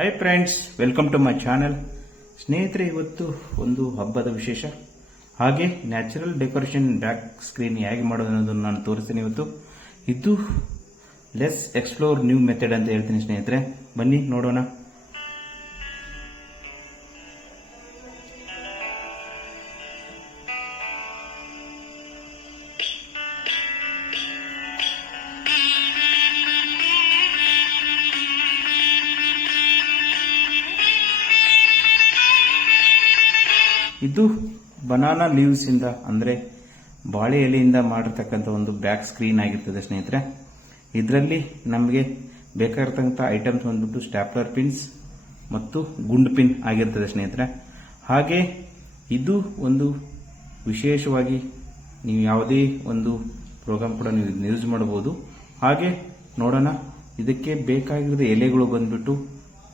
Hi friends, welcome to my channel. ಸ್ನೇಹಿತರೆ, ಇವತ್ತು ಒಂದು ಹಬ್ಬದ ವಿಶೇಷ ಹಾಗೆ ನ್ಯಾಚುರಲ್ ಡೆಕೋರೇಷನ್ ಬ್ಯಾಕ್ ಸ್ಕ್ರೀನ್ ಹೇಗೆ ಮಾಡೋದು ಅನ್ನೋದನ್ನು ನಾನು ತೋರಿಸ್ತೀನಿ. ಇವತ್ತು ಇದು ಲೆಸ್ ಎಕ್ಸ್ಪ್ಲೋರ್ ನ್ಯೂ ಮೆಥಡ್ ಅಂತ ಹೇಳ್ತೀನಿ ಸ್ನೇಹಿತರೆ. ಬನ್ನಿ ನೋಡೋಣ. ಇದು ಬನಾನಾ ಲೀವ್ಸ್ ಇಂದ ಅಂದ್ರೆ ಬಾಳೆ ಎಲೆಯಿಂದ ಮಾಡಿರ್ತಕ್ಕಂಥ ಒಂದು ಬ್ಯಾಕ್ ಸ್ಕ್ರೀನ್ ಆಗಿರ್ತದೆ ಸ್ನೇಹಿತರೆ. ಇದರಲ್ಲಿ ನಮಗೆ ಬೇಕಾಗಿರ್ತಕ್ಕಂಥ ಐಟಮ್ಸ್ ಬಂದ್ಬಿಟ್ಟು ಸ್ಟ್ಯಾಪ್ಲರ್ ಪಿನ್ಸ್ ಮತ್ತು ಗುಂಡು ಪಿನ್ ಆಗಿರ್ತದೆ ಸ್ನೇಹಿತರೆ. ಹಾಗೆ ಇದು ಒಂದು ವಿಶೇಷವಾಗಿ ನೀವು ಯಾವುದೇ ಒಂದು ಪ್ರೋಗ್ರಾಮ್ ಕೂಡ ನೀವು ಯೂಸ್ ಮಾಡಬಹುದು. ಹಾಗೆ ನೋಡೋಣ, ಇದಕ್ಕೆ ಬೇಕಾಗಿರೋ ಎಲೆಗಳು ಬಂದ್ಬಿಟ್ಟು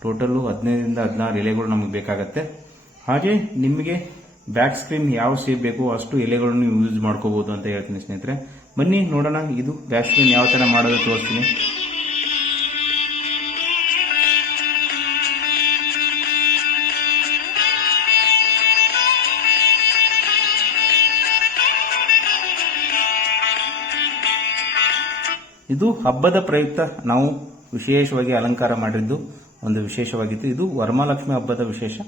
ಟೋಟಲ್ 15ರಿಂದ 16 ಎಲೆಗಳು ನಮಗೆ ಬೇಕಾಗತ್ತೆ. ಹಾಗೆ ನಿಮಗೆ ಬ್ಯಾಕ್ ಸ್ಕ್ರೀನ್ ಯಾವ ಶೇಪ್ ಬೇಕೋ ಅಷ್ಟು ಎಲೆಗಳನ್ನು ನೀವು ಯೂಸ್ ಮಾಡ್ಕೋಬಹುದು ಅಂತ ಹೇಳ್ತೀನಿ ಸ್ನೇಹಿತರೆ. ಬನ್ನಿ ನೋಡೋಣ, ಇದು ಬ್ಯಾಕ್ ಸ್ಕ್ರೀನ್ ಯಾವ ತರ ಮಾಡೋದು ತೋರಿಸ್ತೀನಿ. ಇದು ಹಬ್ಬದ ಪ್ರಯುಕ್ತ ನಾವು ವಿಶೇಷವಾಗಿ ಅಲಂಕಾರ ಮಾಡಿದ್ದು ಒಂದು ವಿಶೇಷವಾಗಿತ್ತು. ಇದು ವರಮಹಾಲಕ್ಷ್ಮಿ ಹಬ್ಬದ ವಿಶೇಷ.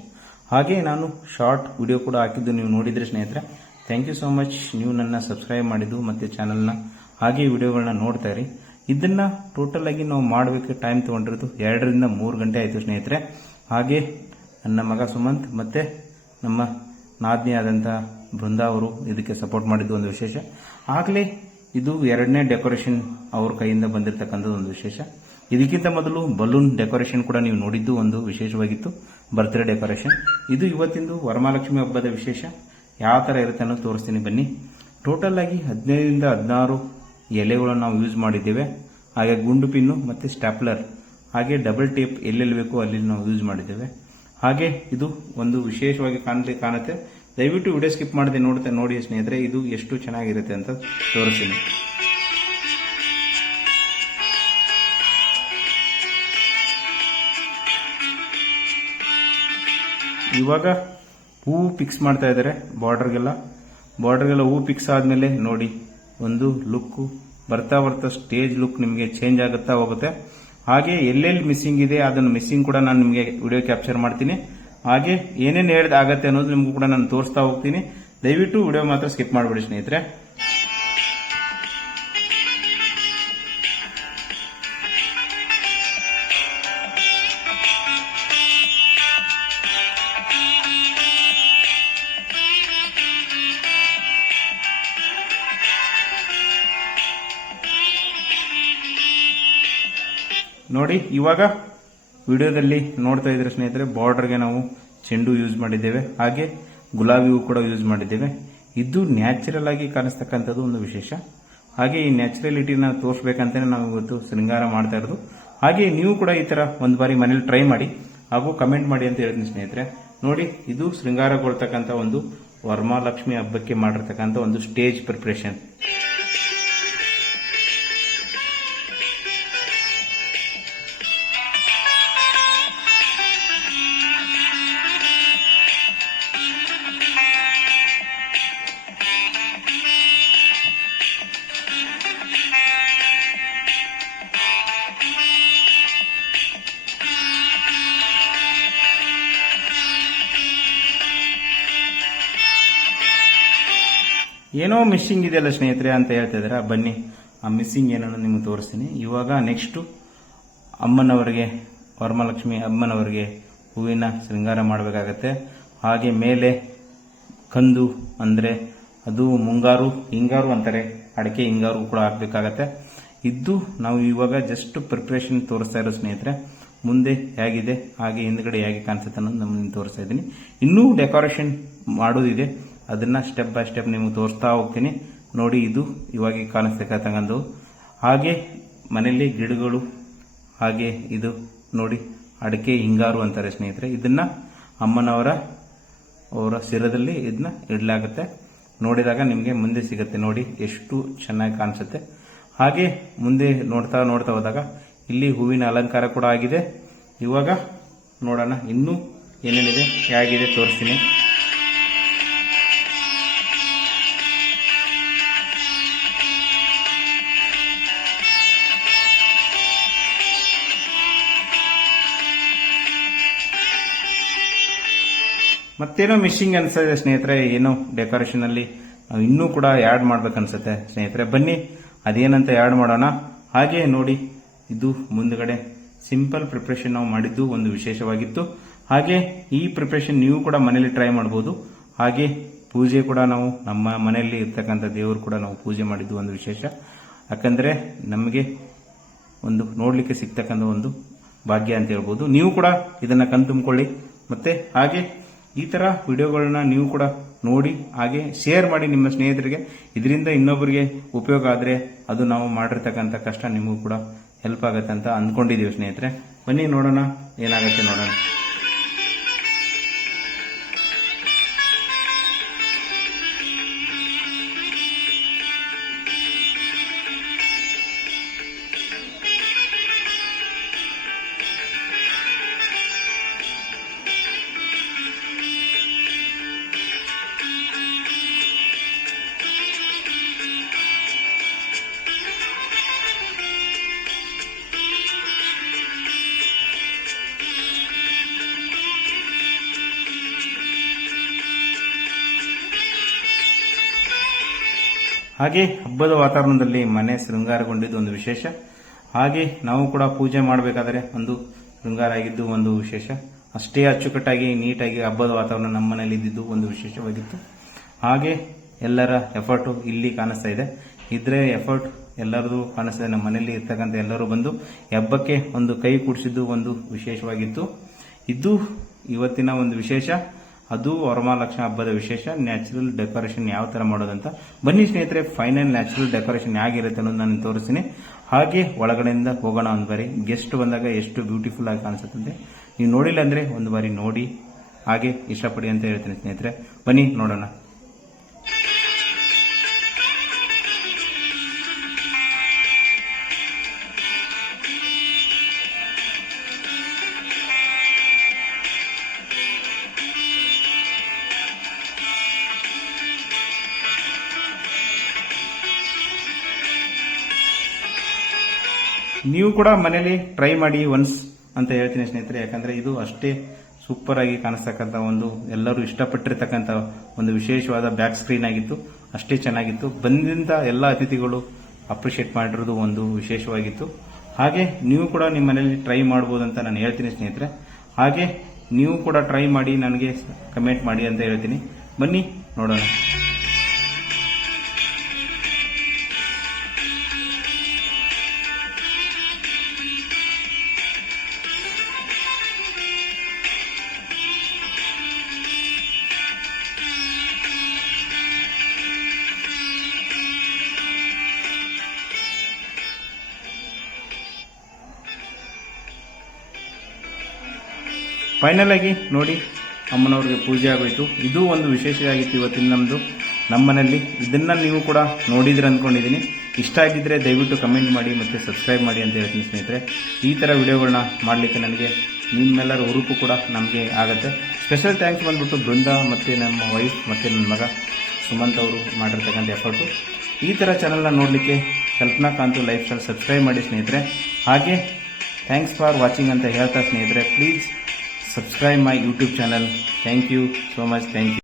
ಹಾಗೆ ನಾನು ಶಾರ್ಟ್ ವಿಡಿಯೋ ಕೂಡ ಹಾಕಿದ್ದು ನೀವು ನೋಡಿದ್ರೆ ಸ್ನೇಹಿತರೆ. ಥ್ಯಾಂಕ್ ಯು ಸೋ ಮಚ್, ನೀವು ನನ್ನ ಸಬ್ಸ್ಕ್ರೈಬ್ ಮಾಡಿದ್ದು ಮತ್ತೆ ಚಾನಲ್ನ ಹಾಗೆ ವಿಡಿಯೋಗಳನ್ನ ನೋಡ್ತಾ ಇರಿ. ಇದನ್ನ ಟೋಟಲ್ ಆಗಿ ನಾವು ಮಾಡಬೇಕು ಟೈಮ್ ತಗೊಂಡಿರೋದು 2ರಿಂದ 3 ಗಂಟೆ ಆಯಿತು ಸ್ನೇಹಿತರೆ. ಹಾಗೆ ನನ್ನ ಮಗ ಸುಮಂತ್ ಮತ್ತೆ ನಮ್ಮ ನಾದಿನಿ ಆದಂಥ ಬೃಂದಾ ಅವರು ಇದಕ್ಕೆ ಸಪೋರ್ಟ್ ಮಾಡಿದ್ದು ಒಂದು ವಿಶೇಷ. ಆಗಲೇ ಇದು 2ನೇ ಡೆಕೋರೇಷನ್ ಅವ್ರ ಕೈಯಿಂದ ಬಂದಿರತಕ್ಕಂಥದ್ದು ಒಂದು ವಿಶೇಷ. ಇದಕ್ಕಿಂತ ಮೊದಲು ಬಲೂನ್ ಡೆಕೋರೇಷನ್ ಕೂಡ ನೀವು ನೋಡಿದ್ದು ಒಂದು ವಿಶೇಷವಾಗಿತ್ತು, ಬರ್ತ್ಡೇ ಡೆಕೋರೇಷನ್. ಇದು ಇವತ್ತಿಂದು ವರಮಹಾಲಕ್ಷ್ಮಿ ಹಬ್ಬದ ವಿಶೇಷ. ಯಾವ ತರ ಇರುತ್ತೆ ಅನ್ನೋದು ತೋರಿಸ್ತೀನಿ ಬನ್ನಿ. ಟೋಟಲ್ ಆಗಿ 15ರಿಂದ 16 ಎಲೆಗಳನ್ನು ನಾವು ಯೂಸ್ ಮಾಡಿದ್ದೇವೆ. ಹಾಗೆ ಗುಂಡು ಪಿನ್ನು ಮತ್ತೆ ಸ್ಟ್ಯಾಪ್ಲರ್ ಹಾಗೆ ಡಬಲ್ ಟೇಪ್ ಎಲ್ಲೆಲ್ಲಿ ಬೇಕು ಅಲ್ಲಿ ನಾವು ಯೂಸ್ ಮಾಡಿದ್ದೇವೆ. ಹಾಗೆ ಇದು ಒಂದು ವಿಶೇಷವಾಗಿ ಕಾಣುತ್ತೆ. ದಯವಿಟ್ಟು ವಿಡಿಯೋ ಸ್ಕಿಪ್ ಮಾಡದೆ ನೋಡಿ ಸ್ನೇಹಿತರೆ, ಇದು ಎಷ್ಟು ಚೆನ್ನಾಗಿರುತ್ತೆ ಅಂತ ತೋರಿಸ್ತೀನಿ. ಇವಾಗ ಹೂವು ಫಿಕ್ಸ್ ಮಾಡ್ತಾ ಇದ್ದಾರೆ ಬಾರ್ಡರ್ಗೆಲ್ಲ ಹೂವು ಫಿಕ್ಸ್ ಆದ್ಮೇಲೆ ನೋಡಿ ಒಂದು ಲುಕ್ ಬರ್ತಾ ಸ್ಟೇಜ್ ಲುಕ್ ನಿಮಗೆ ಚೇಂಜ್ ಆಗುತ್ತಾ ಹೋಗುತ್ತೆ. ಹಾಗೆ ಎಲ್ಲೆಲ್ಲಿ ಮಿಸ್ಸಿಂಗ್ ಇದೆ ಅದನ್ನು ಮಿಸ್ಸಿಂಗ್ ಕೂಡ ನಾನು ನಿಮಗೆ ವಿಡಿಯೋ ಕ್ಯಾಪ್ಚರ್ ಮಾಡ್ತೀನಿ. ಹಾಗೆ ಏನೇನು ಆಗತ್ತೆ ಅನ್ನೋದು ನಿಮಗೂ ಕೂಡ ನಾನು ತೋರಿಸ್ತಾ ಹೋಗ್ತೀನಿ. ದಯವಿಟ್ಟು ವಿಡಿಯೋ ಮಾತ್ರ ಸ್ಕಿಪ್ ಮಾಡಬೇಡಿ ಸ್ನೇಹಿತರೆ. ನೋಡಿ, ಇವಾಗ ವಿಡಿಯೋದಲ್ಲಿ ನೋಡ್ತಾ ಇದ್ರೆ ಸ್ನೇಹಿತರೆ, ಬಾರ್ಡರ್ಗೆ ನಾವು ಚೆಂಡು ಯೂಸ್ ಮಾಡಿದ್ದೇವೆ. ಹಾಗೆ ಗುಲಾಬಿ ಹೂ ಕೂಡ ಯೂಸ್ ಮಾಡಿದ್ದೇವೆ. ಇದು ನ್ಯಾಚುರಲ್ ಆಗಿ ಕಾಣಿಸ್ತಕ್ಕಂಥದ್ದು ಒಂದು ವಿಶೇಷ. ಹಾಗೆ ಈ ನ್ಯಾಚುರಲಿಟಿನ ತೋರಿಸ್ಬೇಕಂತಾನೆ ನಾವು ಇವತ್ತು ಶೃಂಗಾರ ಮಾಡ್ತಾ ಇರೋದು. ಹಾಗೆ ನೀವು ಕೂಡ ಈ ತರ ಒಂದು ಬಾರಿ ಮನೇಲಿ ಟ್ರೈ ಮಾಡಿ ಹಾಗೂ ಕಮೆಂಟ್ ಮಾಡಿ ಅಂತ ಹೇಳ್ತೀನಿ ಸ್ನೇಹಿತರೆ. ನೋಡಿ, ಇದು ಶೃಂಗಾರಗೊಳ್ತಕ್ಕಂಥ ಒಂದು ವರಮಹಾಲಕ್ಷ್ಮಿ ಹಬ್ಬಕ್ಕೆ ಮಾಡಿರ್ತಕ್ಕಂಥ ಒಂದು ಸ್ಟೇಜ್ ಪ್ರಿಪರೇಷನ್. ಏನೋ ಮಿಸ್ಸಿಂಗ್ ಇದೆಯಲ್ಲ ಸ್ನೇಹಿತರೆ ಅಂತ ಹೇಳ್ತಾ ಇದ್ದೀರಾ. ಬನ್ನಿ, ಆ ಮಿಸ್ಸಿಂಗ್ ಏನನ್ನು ನಿಮ್ಗೆ ತೋರಿಸ್ತೀನಿ. ಇವಾಗ ನೆಕ್ಸ್ಟ್ ಅಮ್ಮನವರಿಗೆ, ವರಮಹಾಲಕ್ಷ್ಮಿ ಅಮ್ಮನವರಿಗೆ ಹೂವಿನ ಶೃಂಗಾರ ಮಾಡಬೇಕಾಗತ್ತೆ. ಹಾಗೆ ಮೇಲೆ ಕಂದು ಅಂದ್ರೆ ಅದು ಮುಂಗಾರು, ಹಿಂಗಾರು ಅಂತಾರೆ, ಅಡಿಕೆ ಹಿಂಗಾರು ಕೂಡ ಹಾಕಬೇಕಾಗತ್ತೆ. ಇದು ನಾವು ಇವಾಗ ಜಸ್ಟ್ ಪ್ರಿಪರೇಷನ್ ತೋರಿಸ್ತಾ ಇರೋ ಸ್ನೇಹಿತರೆ. ಮುಂದೆ ಹೇಗಿದೆ ಹಾಗೆ ಹಿಂದ್ಗಡೆ ಹೇಗೆ ಕಾಣಿಸುತ್ತೆ ಅನ್ನೋದು ನಮ್ಮನ್ನು ತೋರಿಸ್ತಾ ಇದ್ದೀನಿ. ಇನ್ನೂ ಡೆಕೋರೇಷನ್ ಮಾಡೋದಿದೆ, ಅದನ್ನ ಸ್ಟೆಪ್ ಬೈ ಸ್ಟೆಪ್ ನಿಮಗೆ ತೋರಿಸ್ತಾ ಹೋಗ್ತೀನಿ. ನೋಡಿ, ಇದು ಇವಾಗ ಕಾಣಿಸ್ತಕ್ಕಂಥದ್ದು. ಹಾಗೆ ಮನೆಯಲ್ಲಿ ಗಿಡಗಳು, ಹಾಗೆ ಇದು ನೋಡಿ ಅಡಿಕೆ ಹಿಂಗಾರು ಅಂತಾರೆ ಸ್ನೇಹಿತರೆ. ಇದನ್ನ ಅಮ್ಮನವರ ಶಿರದಲ್ಲಿ ಇದನ್ನ ಇಡಲಾಗುತ್ತೆ. ನೋಡಿದಾಗ ನಿಮಗೆ ಮುಂದೆ ಸಿಗುತ್ತೆ. ನೋಡಿ ಎಷ್ಟು ಚೆನ್ನಾಗಿ ಕಾಣಿಸುತ್ತೆ. ಹಾಗೆ ಮುಂದೆ ನೋಡ್ತಾ ಹೋದಾಗ ಇಲ್ಲಿ ಹೂವಿನ ಅಲಂಕಾರ ಕೂಡ ಆಗಿದೆ. ಇವಾಗ ನೋಡೋಣ ಇನ್ನೂ ಏನೇನಿದೆ ಹೇಗಿದೆ ತೋರಿಸ್ತೀನಿ. ಮತ್ತೇನೋ ಮಿಸ್ಸಿಂಗ್ ಅನ್ಸುತ್ತೆ ಸ್ನೇಹಿತರೆ, ಏನೋ ಡೆಕೋರೇಷನ್ ಅಲ್ಲಿ ಇನ್ನೂ ಕೂಡ ಆ್ಯಡ್ ಮಾಡ್ಬೇಕನ್ಸುತ್ತೆ ಸ್ನೇಹಿತರೆ. ಬನ್ನಿ ಅದೇನಂತ ಆ್ಯಡ್ ಮಾಡೋಣ. ಹಾಗೆ ನೋಡಿ, ಇದು ಮುಂದ್ಗಡೆ ಸಿಂಪಲ್ ಪ್ರಿಪ್ರೇಷನ್ ನಾವು ಮಾಡಿದ್ದು ಒಂದು ವಿಶೇಷವಾಗಿತ್ತು. ಹಾಗೆ ಈ ಪ್ರಿಪ್ರೇಷನ್ ನೀವು ಕೂಡ ಮನೆಯಲ್ಲಿ ಟ್ರೈ ಮಾಡಬಹುದು. ಹಾಗೆ ಪೂಜೆ ಕೂಡ ನಾವು ನಮ್ಮ ಮನೆಯಲ್ಲಿ ಇರ್ತಕ್ಕಂಥ ದೇವರು ಕೂಡ ನಾವು ಪೂಜೆ ಮಾಡಿದ್ದು ಒಂದು ವಿಶೇಷ. ಯಾಕಂದ್ರೆ ನಮಗೆ ಒಂದು ನೋಡ್ಲಿಕ್ಕೆ ಸಿಗ್ತಕ್ಕಂಥ ಒಂದು ಭಾಗ್ಯ ಅಂತ ಹೇಳ್ಬೋದು. ನೀವು ಕೂಡ ಇದನ್ನ ಕಣ್ತುಂಬಿಕೊಳ್ಳಿ. ಮತ್ತೆ ಹಾಗೆ ಈ ತರ ವಿಡಿಯೋಗಳನ್ನ ನೀವು ಕೂಡ ನೋಡಿ ಹಾಗೆ ಶೇರ್ ಮಾಡಿ ನಿಮ್ಮ ಸ್ನೇಹಿತರಿಗೆ. ಇದರಿಂದ ಇನ್ನೊಬ್ಬರಿಗೆ ಉಪಯೋಗ ಆದ್ರೆ ಅದು ನಾವು ಮಾಡಿರ್ತಕ್ಕಂಥ ಕಷ್ಟ ನಿಮಗೂ ಕೂಡ ಹೆಲ್ಪ್ ಆಗುತ್ತೆ ಅಂತ ಅಂದ್ಕೊಂಡಿದೀವಿ ಸ್ನೇಹಿತರೆ. ಬನ್ನಿ ನೋಡೋಣ ಏನಾಗುತ್ತೆ ನೋಡೋಣ. ಹಾಗೆ ಹಬ್ಬದ ವಾತಾವರಣದಲ್ಲಿ ಮನೆ ಶೃಂಗಾರಗೊಂಡಿದ್ದು ಒಂದು ವಿಶೇಷ. ಹಾಗೆ ನಾವು ಕೂಡ ಪೂಜೆ ಮಾಡಬೇಕಾದ್ರೆ ಒಂದು ಶೃಂಗಾರ ಆಗಿದ್ದು ಒಂದು ವಿಶೇಷ. ಅಷ್ಟೇ ಅಚ್ಚುಕಟ್ಟಾಗಿ ನೀಟಾಗಿ ಹಬ್ಬದ ವಾತಾವರಣ ನಮ್ಮ ಮನೆಯಲ್ಲಿ ಇದ್ದಿದ್ದು ಒಂದು ವಿಶೇಷವಾಗಿತ್ತು. ಹಾಗೆ ಎಲ್ಲರ ಎಫರ್ಟ್ ಇಲ್ಲಿ ಕಾಣಿಸ್ತಾ ಇದೆ. ಇದ್ರೆ ಎಫರ್ಟ್ ಎಲ್ಲರದು ಕಾಣಿಸ್ತಾ ಇದೆ. ನಮ್ಮ ಮನೆಯಲ್ಲಿ ಇರ್ತಕ್ಕಂಥ ಎಲ್ಲರೂ ಬಂದು ಹಬ್ಬಕ್ಕೆ ಒಂದು ಕೈ ಕೂಡಿಸಿದ್ದು ಒಂದು ವಿಶೇಷವಾಗಿತ್ತು. ಇದು ಇವತ್ತಿನ ಒಂದು ವಿಶೇಷ. ಅದು ವರಮಹಾಲಕ್ಷ್ಮಿ ಹಬ್ಬದ ವಿಶೇಷ. ನ್ಯಾಚುರಲ್ ಡೆಕೋರೇಷನ್ ಯಾವ ತರ ಮಾಡೋದಂತ ಬನ್ನಿ ಸ್ನೇಹಿತರೆ. ಫೈನಲ್ ನ್ಯಾಚುರಲ್ ಡೆಕೋರೇಷನ್ ಹೇಗಿರುತ್ತೆ ಅನ್ನೋದು ನಾನು ತೋರಿಸ್ತೀನಿ. ಹಾಗೆ ಒಳಗಡೆಯಿಂದ ಹೋಗೋಣ. ಒಂದು ಬಾರಿ ಗೆಸ್ಟ್ ಬಂದಾಗ ಎಷ್ಟು ಬ್ಯೂಟಿಫುಲ್ ಆಗಿ ಕಾಣಿಸುತ್ತೆ. ನೀವು ನೋಡಿಲ್ಲ ಅಂದ್ರೆ ಒಂದು ಬಾರಿ ನೋಡಿ ಹಾಗೆ ಇಷ್ಟಪಡಿ ಅಂತ ಹೇಳ್ತೀನಿ ಸ್ನೇಹಿತರೆ. ಬನ್ನಿ ನೋಡೋಣ. ನೀವು ಕೂಡ ಮನೇಲಿ ಟ್ರೈ ಮಾಡಿ ಒನ್ಸ್ ಅಂತ ಹೇಳ್ತೀನಿ ಸ್ನೇಹಿತರೆ. ಯಾಕಂದ್ರೆ ಇದು ಅಷ್ಟೇ ಸೂಪರ್ ಆಗಿ ಕಾಣಿಸ್ತಕ್ಕಂಥ ಒಂದು ಎಲ್ಲರೂ ಇಷ್ಟಪಟ್ಟಿರ್ತಕ್ಕಂಥ ಒಂದು ವಿಶೇಷವಾದ ಬ್ಯಾಕ್ ಸ್ಕ್ರೀನ್ ಆಗಿತ್ತು. ಅಷ್ಟೇ ಚೆನ್ನಾಗಿತ್ತು. ಬಂದಿಂದ ಎಲ್ಲ ಅತಿಥಿಗಳು ಅಪ್ರಿಶಿಯೇಟ್ ಮಾಡಿರೋದು ಒಂದು ವಿಶೇಷವಾಗಿತ್ತು. ಹಾಗೆ ನೀವು ಕೂಡ ನಿಮ್ಮ ಮನೇಲಿ ಟ್ರೈ ಮಾಡಬಹುದು ಅಂತ ನಾನು ಹೇಳ್ತೀನಿ ಸ್ನೇಹಿತರೆ. ಹಾಗೆ ನೀವು ಕೂಡ ಟ್ರೈ ಮಾಡಿ ನನಗೆ ಕಮೆಂಟ್ ಮಾಡಿ ಅಂತ ಹೇಳ್ತೀನಿ. ಬನ್ನಿ ನೋಡೋಣ. ಫೈನಲ್ ಆಗಿ ನೋಡಿ, ಅಮ್ಮನವ್ರಿಗೆ ಪೂಜೆ ಆಗೋಯ್ತು. ಇದು ಒಂದು ವಿಶೇಷ ಆಗಿತ್ತು ಇವತ್ತಿನ ನಮ್ಮದು ನಮ್ಮ ಮನೆಯಲ್ಲಿ. ಇದನ್ನ ನೀವು ಕೂಡ ನೋಡಿದ್ರೆ ಅಂದ್ಕೊಂಡಿದ್ದೀನಿ. ಇಷ್ಟ ಆಗಿದ್ರೆ ದಯವಿಟ್ಟು ಕಮೆಂಟ್ ಮಾಡಿ ಮತ್ತು ಸಬ್ಸ್ಕ್ರೈಬ್ ಮಾಡಿ ಅಂತ ಹೇಳ್ತೀನಿ ಸ್ನೇಹಿತರೆ. ಈ ಥರ ವಿಡಿಯೋಗಳನ್ನ ಮಾಡಲಿಕ್ಕೆ ನನಗೆ ನಿಮ್ಮೆಲ್ಲರ ಹುರುಪು ಕೂಡ ನಮಗೆ ಆಗುತ್ತೆ. ಸ್ಪೆಷಲ್ ಥ್ಯಾಂಕ್ಸ್ ಬಂದ್ಬಿಟ್ಟು ಬೃಂದ ಮತ್ತು ನಮ್ಮ ವೈಫ್ ಮತ್ತು ನನ್ನ ಮಗ ಸುಮಂತ್ ಅವರು ಮಾಡಿರ್ತಕ್ಕಂಥ ಎಫರ್ಟು. ಈ ಥರ ಚಾನಲ್ನ ನೋಡಲಿಕ್ಕೆ ಕಲ್ಪನಾ ಕಾಂತು ಲೈಫ್ ಸ್ಟೈಲ್ ಸಬ್ಸ್ಕ್ರೈಬ್ ಮಾಡಿ ಸ್ನೇಹಿತರೆ. ಹಾಗೆ ಥ್ಯಾಂಕ್ಸ್ ಫಾರ್ ವಾಚಿಂಗ್ ಅಂತ ಹೇಳ್ತಾ ಸ್ನೇಹಿತರೆ, please subscribe my YouTube channel. Thank you so much. Thank you.